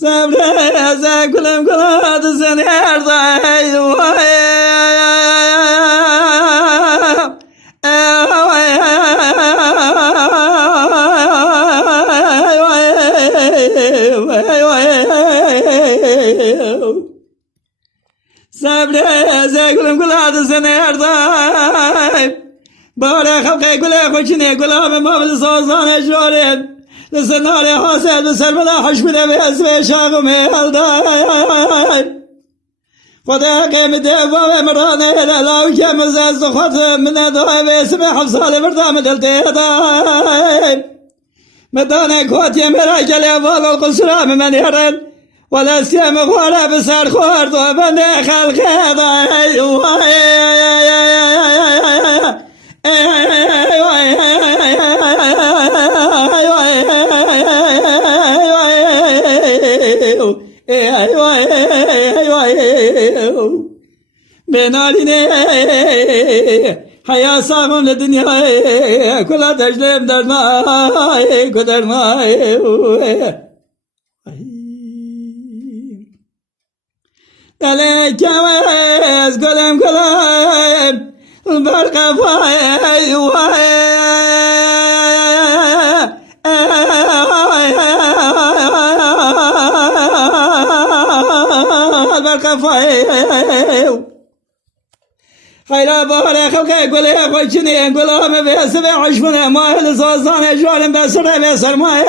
Sabreze kulem kuladı seni her daim. Sabreze kulem kuladı seni her daim. باره خلقه گله خوشنه گلام مابل سازانه جورم لسناره حاصل بسر ملا حش بده به اسم شاقم هلدای خدا قیم دوا و مرانه لاو که مزاز خاطر من دای به اسم حفصال بردام دلته دای مدانه کوتی مرا گله والا القصرام من هرن ولا سيم غوره بسر خورد و بنده خلقه دای بنارینه حیا سامون دنیا کلا تجلم در مای کدر مای دله کواز گلم گلم برق فای برق فای خیلی باره خلقه گله خوشنی گلام به اسم عشمونه ماهل سازانه جارم بسره بسر ماه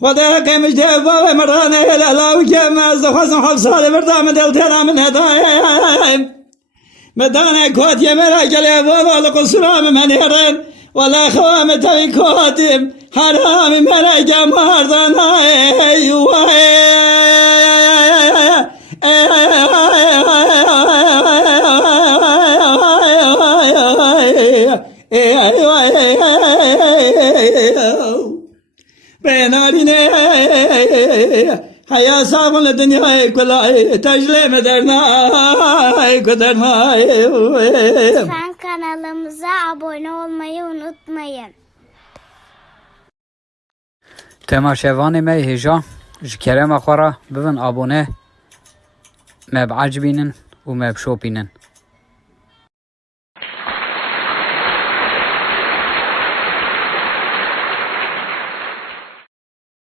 خدا قیمش دفا و مرانه لاو که مزد خواستم حفصال بردام دل ترام ندایم مدانه کوتی مرا گله والا لقصرام من هرن ولا خوام توی کوتیم حرام مرا گماردن بنارینه حیا سامون دنیا کلا تجلم درنای کدرنای Lütfen kanalımıza abone olmayı unutmayın. تماشاوان ما هجا جكرم أخورا بفن أبونه ما بعجبينن وما بشوبينن